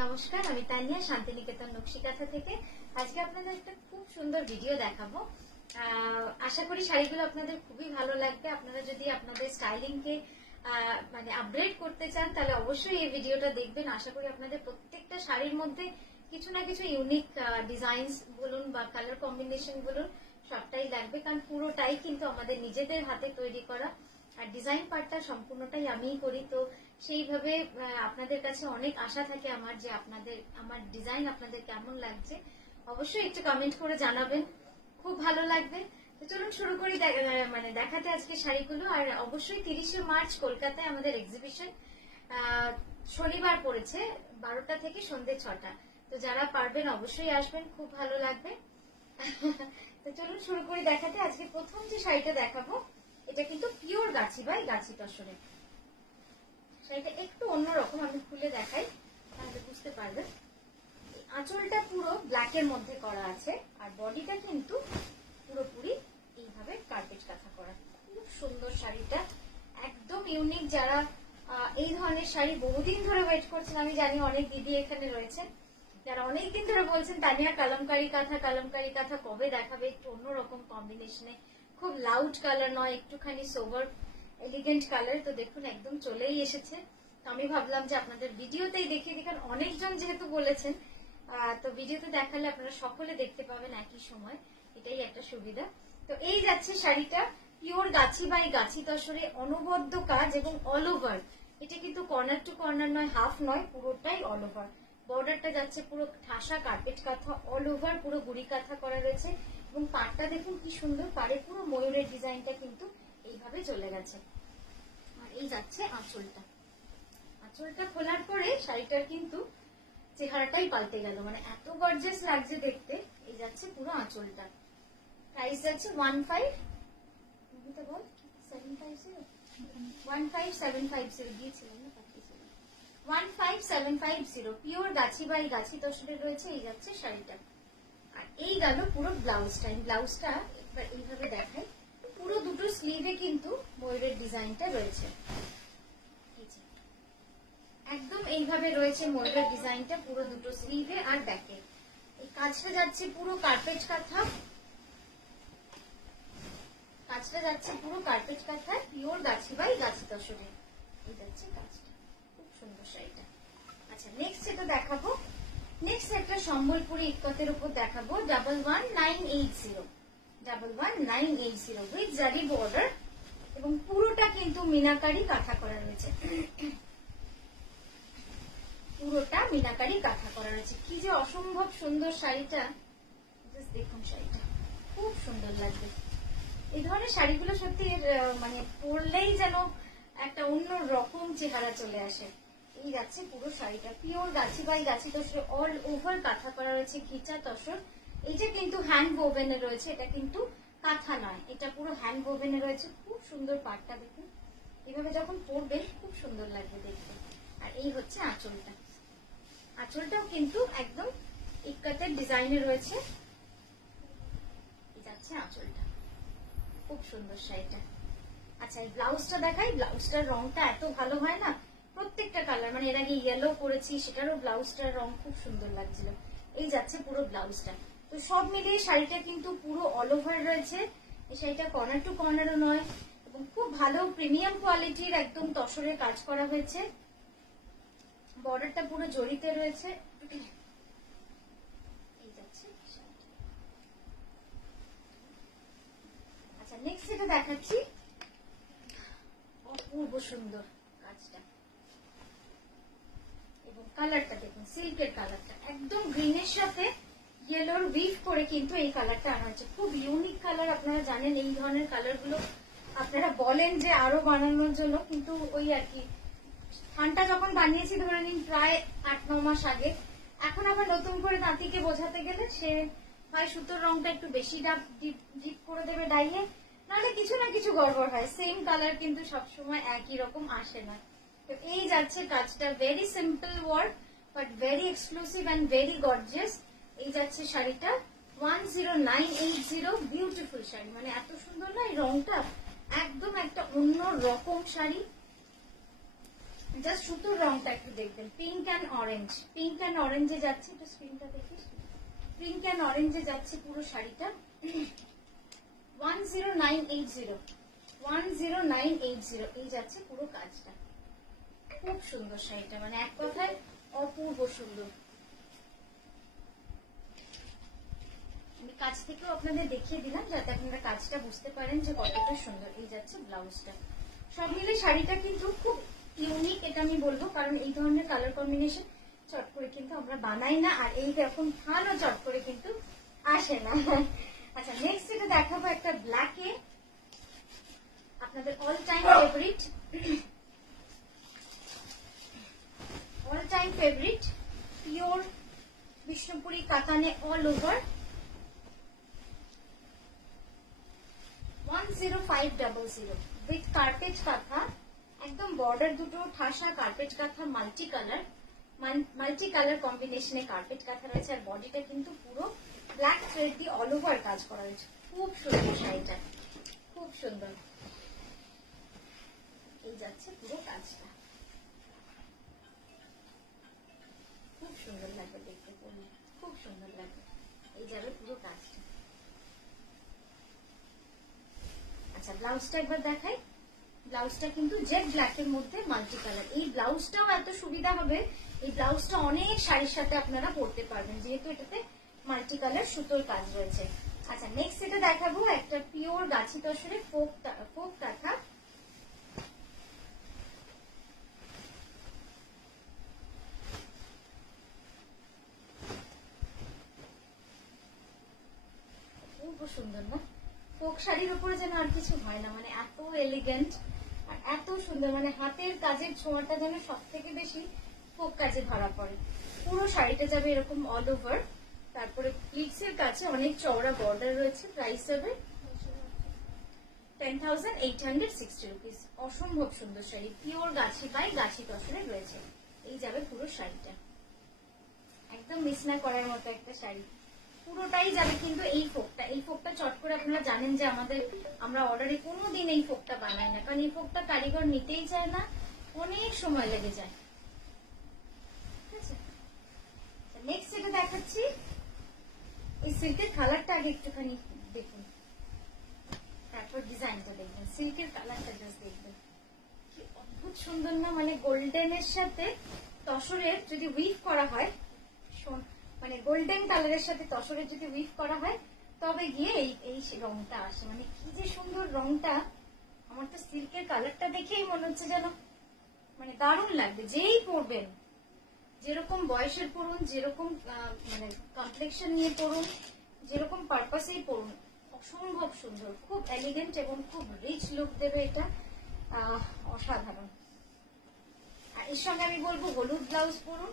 নমস্কার, আমি তানিয়া শান্তিনিকেতন নকশিকাঁথা থেকে। আজকে আপনাদের একটা খুব সুন্দর ভিডিও দেখাবো। আশা করি শাড়িগুলো আপনাদের খুবই ভালো লাগবে। আপনারা যদি আপনাদের স্টাইলিং কে মানে আপগ্রেড করতে চান তাহলে অবশ্যই এই ভিডিওটা দেখবেন। আশা করি আপনাদের প্রত্যেকটা শাড়ির মধ্যে কিছু না কিছু ইউনিক ডিজাইনস বলুন বা কালার কম্বিনেশন বলুন সবটাই লাগবে, কারণ পুরোটাই কিন্তু আমাদের নিজেদের হাতে তৈরি করা আর ডিজাইন পার্টটা সম্পূর্ণটাই আমিই করি। তো সেইভাবে আপনাদের কাছে অনেক আশা থাকে আমার যে আমার ডিজাইন আপনাদের কেমন লাগছে অবশ্যই একটু কমেন্ট করে জানাবেন, খুব ভালো লাগবে। তো চলুন শুরু করি মানে দেখাতে আজকে শাড়িগুলো। আর অবশ্যই 30শে মার্চ কলকাতায় আমাদের এক্সিবিশন, শনিবার পড়েছে 12টা থেকে সন্ধ্যে 6টা। তো যারা পারবেন অবশ্যই আসবেন, খুব ভালো লাগবে। তো চলুন শুরু করি দেখাতে। আজকে প্রথম যে শাড়িটা দেখাবো এটা কিন্তু পিওর গাছি বাই গাছি তসরের শাড়িটা, একটু অন্যরকম। আমি খুলে দেখাই তাহলে বুঝতে পারবেন। আঁচলটা পুরো ব্ল্যাকের মধ্যে করা আছে আর বডিটা কিন্তু পুরোপুরি এইভাবে কার্পেট কাঁথা করা। খুব সুন্দর শাড়িটা, একদম ইউনিক। যারা এই ধরনের শাড়ি বহুদিন ধরে ওয়েট করছেন, আমি জানি অনেক দিদি এখানে রয়েছেন যারা অনেকদিন ধরে বলছেন তানিয়া কালামকারী কাঁথা কবে দেখাবে, একটু অন্যরকম কম্বিনেশনে, খুব লাউড কালার নয়, একটুখানি সোবার এলিগেন্ট কালার। তো দেখুন একদম চলেই এসেছে। তো আমি ভাবলাম যে আপনাদের ভিডিওতেই দেখিয়ে দিই, কারণ অনেকজন যেহেতু বলেছেন তো ভিডিওতে দেখালে আপনারা সকলে দেখতে পাবেন একই সময়, এটাই একটা সুবিধা। তো এই যাচ্ছে শাড়িটা, পিওর গাছি বাই গাছি তসরে, অনবদ্য কাজ এবং অল ওভার। এটা কিন্তু কর্নার টু কর্নার নয়, হাফ নয়, পুরোটাই অল ওভার। বর্ডারটা যাচ্ছে পুরো ঠাসা কার্পেট কাঁথা, অল ওভার পুরো গুড়ি কাঁথা করা রয়েছে এবং পাড়টা দেখুন কি সুন্দর, পাড়ে পুরো ময়ূরের ডিজাইনটা কিন্তু এইভাবে চলে গেছে। আর এই যাচ্ছে আঁচলটা। আঁচলটা খোলার পরে শাড়িটার কিন্তু চেহারাটাই পাল্টে গেল, মানে এত গর্জিয়াস লাগছে দেখতে। এই যাচ্ছে পুরো আঁচলটা। প্রাইস যাচ্ছে 15750 দিয়েছিলেন না, পাঠিয়েছিলেন 15750। পিওর গাছি বাই গাছি তসরে রয়েছে এই যাচ্ছে শাড়িটা। আর এই গেল পুরো ব্লাউজটা। ব্লাউজটা একবার এইভাবে দেখাই, পুরো দুটো স্লিভে কিন্তু ময়ূরের ডিজাইনটা রয়েছে, একদম এইভাবে রয়েছে ময়ূরের ডিজাইনটা পুরো দুটো স্লিভে আর ব্যাকে। এই কাজটা যাচ্ছে পুরো কার্পেট কাঁথা, কাজটা যাচ্ছে পুরো কার্পেট কাঁথায়, পিওর গাছি বাই গাছি তসরে এই যাচ্ছে কাজটা। খুব সুন্দর শাড়িটা। আচ্ছা নেক্সট যেটা দেখাবো, নেক্সট একটা সম্বলপুরি ইক্কতের উপর দেখাবো, 11980 উইথ জারি বর্ডার এবং পুরোটা কিন্তু মিনাকারি কাঁথা করা রয়েছে, পুরোটা মিনাকারি কাঁথা করা রয়েছে। কি যে অসম্ভব সুন্দর শাড়িটা, দেখুন শাড়িটা খুব সুন্দর লাগবে। এই ধরনের শাড়িগুলো সত্যি মানে পরলেই যেন একটা অন্য রকম চেহারা চলে আসে। এই যাচ্ছে পুরো শাড়িটা, pure Gachhi by Gachhi tussar, all over কাঁথা করা রয়েছে, খিচা তসর। এই যে কিন্তু হ্যান্ড ওভেনে রয়েছে, এটা কিন্তু কাঁথা নয়, এটা পুরো হ্যান্ড ওভেনে রয়েছে। খুব সুন্দর পাটটা দেখুন, এইভাবে যখন পরবেন খুব সুন্দর লাগবে দেখতে। আর এই হচ্ছে আঁচলটা, আঁচলটাও কিন্তু একদম ইক্কাতের ডিজাইনে রয়েছে। এই যাচ্ছে আঁচলটা, খুব সুন্দর শাড়িটা। আচ্ছা এই ব্লাউজটা দেখাই, ব্লাউজটার রংটা এত ভালো হয় না, প্রত্যেকটা কালার, মানে এর আগে ইয়েলো করেছি সেটারও ব্লাউজটার রং খুব সুন্দর লাগছিল। এই যাচ্ছে পুরো ব্লাউজটা। তো সব মিলিয়ে শাড়িটা কিন্তু পুরো অল ওভার রয়েছে। এই শাড়িটা কর্নার টু কর্নারও নয় এবং খুব ভালো প্রিমিয়াম কোয়ালিটির একদম তসরের কাজ করা হয়েছে। বর্ডারটা পুরো জড়িতে রয়েছে। এই যাচ্ছে। আচ্ছা নেক্সট যেটা দেখাচ্ছি, অপূর্ব সুন্দর কাজটা এবং কালারটা দেখুন, সিল্কের কালারটা একদম গ্রিনের সাথে ইয়েলোর উইভ করে কিন্তু এই কালারটা আনা হয়েছে। খুব ইউনিক কালার, আপনারা জানেন এই ধরনের কালার গুলো আপনারা বলেন যে আরো বানানোর জন্য, কিন্তু ওই আর কি থানটা যখন বানিয়েছি ধরে নিন প্রায় 8-9 মাস আগে, এখন আবার নতুন করে তাঁতিকে বোঝাতে গেলে সে হয় সুতোর রংটা একটু বেশি ডিপ করে দেবে ডাইয়ে, নাহলে কিছু না কিছু গড়বড় হয়, সেম কালার কিন্তু সবসময় একই রকম আসে না। তো এই যাচ্ছে কাজটা, very simple work but very exclusive and very gorgeous. এই যাচ্ছে শাড়িটা 10980, বিউটিফুল শাড়ি, মানে এত সুন্দর না এই রংটা, একদম একটা অন্য রকম শাড়ি। জাস্ট সুতোর রংটা একটু দেখবেন, pink and orange, pink and অরেঞ্জে যাচ্ছে, একটু স্ক্রিনটা দেখিস, পিঙ্ক অ্যান্ড অরেঞ্জে যাচ্ছে পুরো শাড়িটা। 10980, 10980 এই যাচ্ছে পুরো কাজটা। খুব সুন্দর শাড়িটা, মানে এক কথায় অপূর্ব সুন্দর। আমি কাছ থেকেও আপনাদের দেখিয়ে দিলাম যাতে আপনারা কাজটা বুঝতে পারেন যে কতটা সুন্দর। এই যাচ্ছে ব্লাউজটা। সব মিলে শাড়িটা কিন্তু খুব ইউনিক, এটা আমি বলবো, কারণ এই ধরনের কালার কম্বিনেশন চট করে কিন্তু আমরা বানাই না, আর এই রকম ভালো চট করে কিন্তু আসে না। আচ্ছা, নেক্সট এটা দেখাবো একটা ব্ল্যাকে, আপনাদের all time favourite, all time favourite pure Bishnupuri কাতানে অল ওভার, 10500 উইথ কার্পেট কাঁথা, একদম বর্ডার দুটো ঠাসা কার্পেট কাঁথা, মাল্টি কালার কম্বিনেশনে কার্পেট কাঁথা রয়েছে, আর বডিটা কিন্তু পুরো ব্ল্যাক থ্রেড দিয়ে অল ওভার কাজ করা হয়েছে। খুব সুন্দর শাড়িটা, খুব সুন্দর। এই যাচ্ছে পুরো কাজটা, খুব সুন্দর লাগবে দেখতে, পড়লে খুব সুন্দর লাগবে। এই যাবে পুরো কাজটা। আচ্ছা, ব্লাউজটা একবার দেখাই। ব্লাউজটা কিন্তু জেড ব্ল্যাক এর মধ্যে মাল্টি কালার। এই ব্লাউজটাও এত সুবিধা হবে, এই ব্লাউজটা অনেক শাড়ির সাথে আপনারা পরতে পারবেন, যেহেতু এটাতে মাল্টি কালার সুতোর কাজ রয়েছে। আচ্ছা, নেক্সট এটা দেখাবো একটা পিওর গাছি তসরে ফোক কাঁথা, খুব সুন্দর না? ফোক শাড়ির উপরে যেন আর কিছু হয় না, মানে এত এলিগেন্ট আর এত সুন্দর, মানে হাতের কাজের ছোঁয়াটা যেন সব থেকে বেশি ফোক কাজে ধরা পড়ে। পুরো শাড়িটা যাবে এরকম অল ওভার, তারপরে প্লিটস এর কাছে অনেক চওড়া বর্ডার রয়েছে। প্রাইস হবে 10,860 রুপিস। অসম্ভব সুন্দর শাড়ি, পিওর গাছি বাই গাছি তসরে রয়েছে। এই যাবে পুরো শাড়িটা, একদম মিস না করার মতো একটা শাড়ি। পুরোটাই যাবে কিন্তু এই ফোকটা চট করে আপনারা জানেন যে আমরা অর্ডারে কোনোদিন এই ফোকটা বানাই না, কারণ এই ফোকটা কারিগর নিতেই চায় না, অনেক সময় লেগে যায়। ঠিক আছে, নেক্সট যেটা দেখাচ্ছি, এই সিল্কের কালারটা আগে একটুখানি দেখুন, তারপর ডিজাইনটা দেখবেন। সিল্কের কালারটা জাস্ট দেখবেন, কি অদ্ভুত সুন্দর না? মানে গোল্ডেনের সাথে তসরের যদি উইভ করা হয়, মানে গোল্ডেন কালারের সাথে তসরের যদি উইভ করা হয়, তবে গিয়ে এই রংটা আসে। মানে কি যে সুন্দর রংটা! আমার তো সিল্কের কালারটা দেখেই মনে হচ্ছে যেন মানে দারুণ লাগবে। যেই পরবেন, যেরকম বয়সের পরুন, যেরকম মানে কমপ্লেক্সন নিয়ে পরুন, যেরকম পারপাসেই পরুন, অসম্ভব সুন্দর, খুব এলিগেন্ট এবং খুব রিচ লুক দেবে এটা। অসাধারণ। আর এর সঙ্গে আমি বলবো হলুদ ব্লাউজ পরুন,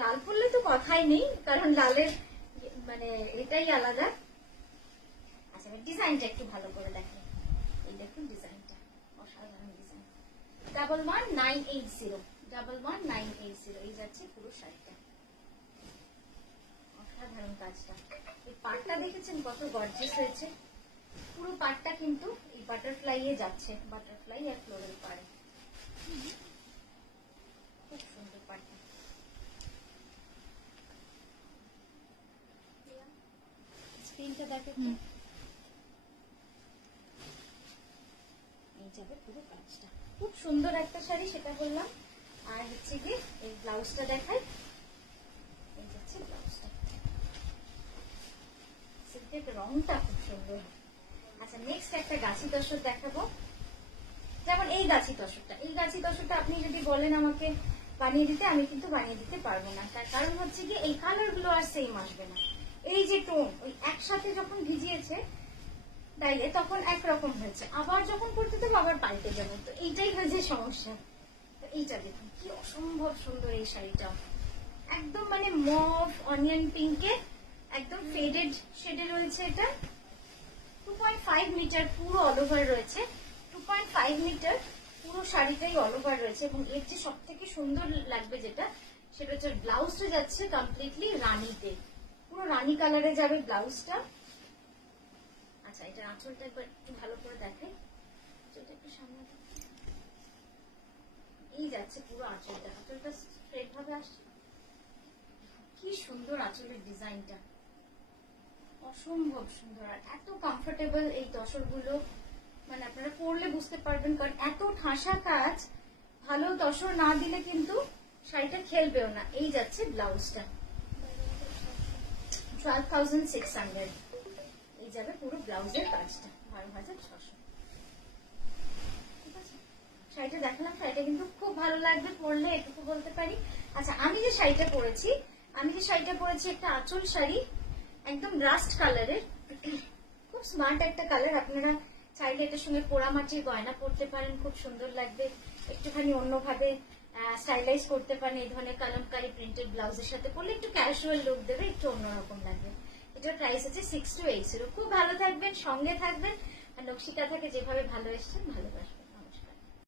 লাল পরলে তো কথাই নেই, কারণ লালের মানে এটাই আলাদা। আচ্ছা, ডিজাইনটা একটু ভালো করে দেখেন। এই দেখুন ডিজাইনটা, অসাধারণ ডিজাইন। 11980, 11980 এই যাচ্ছে পুরো শাড়িটা। অসাধারণ কাজটা। এই পাটটা দেখেছেন কত গর্জিয়াস হয়েছে? পুরো পাটটা কিন্তু এই বাটারফ্লাই এ যাচ্ছে, বাটারফ্লাই আর ফ্লোরাল পাড়ে। খুব সুন্দর পাটটা। স্ক্রিনটা দেখেন, এই যাবে পুরো কাজটা। খুব সুন্দর একটা শাড়ি, সেটা বললাম। আর হচ্ছে কি এই ব্লাউজটা দেখাই, এই যাচ্ছে ব্লাউজটা। সিল্কের রংটা খুব সুন্দর। আচ্ছা, নেক্সট একটা গাছি তসর দেখাবো। যেমন এই গাছি তসরটা, এই গাছি তসরটা আপনি যদি বলেন আমাকে বানিয়ে দিতে, আমি কিন্তু বানিয়ে দিতে পারবো না। তার কারণ হচ্ছে কি এই কালার গুলো আর সেম আসবে না। এই যে টোন, ওই একসাথে যখন ভিজিয়েছে তাইলে তখন একরকম হয়েছে, আবার যখন করতে দেবো আবার পাল্টে যাবো, তো এইটাই হয়েছে সমস্যা। তো এইটা দেখুন কি অসম্ভব সুন্দর এই শাড়িটা, একদম মানে মভ অনিয়ন পিঙ্কে একদম ফেডেড শেডে রয়েছে। এটা 2.5 মিটার পুরো অল ওভার রয়েছে, 2.5 মিটার পুরো শাড়িটাই অল ওভার রয়েছে। এবং এর যে সব থেকে সুন্দর লাগবে যেটা, সেটা হচ্ছে ব্লাউজটা যাচ্ছে কমপ্লিটলি রানীতে, পুরো রানী কালারে যাবে ব্লাউজটা। আচ্ছা, এটা আঁচলটা একবার একটু ভালো করে দেখাই, আঁচলটা একটু সামনে। এই যাচ্ছে পুরো আঁচলটা, আঁচলটা স্ট্রেট ভাবে আসছে। কি সুন্দর আঁচলের ডিজাইনটা, অসম্ভব সুন্দর। আর এত কমফোর্টেবল এই তসরগুলো, মানে আপনারা পরলে বুঝতে পারবেন, কারণ এত ঠাসা কাজ, ভালো তসর না দিলে কিন্তু শাড়িটা খেলবেও না। এই যাচ্ছে ব্লাউজটা 12,600, এই যাবে পুরো ব্লাউজের কাজটা 12,600। ঠিক আছে, শাড়িটা দেখালাম, শাড়িটা কিন্তু খুব ভালো লাগবে পরলে, এটুকু বলতে পারি। আচ্ছা, আমি যে শাড়িটা পরেছি একটা আঁচল শাড়ি, একদম রাস্ট কালারের, খুব স্মার্ট একটা কালার। আপনারা চাইলে এটার সঙ্গে পোড়ামাটির গয়না পরতে পারেন, খুব সুন্দর লাগবে। একটুখানি অন্যভাবে স্টাইলাইজ করতে পারেন, এই ধরনের কালামকারী প্রিন্টেড ব্লাউজের সাথে পরলে একটু ক্যাজুয়াল লুক দেবে, একটু অন্যরকম লাগবে। এটার প্রাইস আছে 6280। খুব ভালো থাকবেন, সঙ্গে থাকবেন, আর নকশিকাঁথাকে যেভাবে ভালোবেসেছেন ভালোবাসবেন।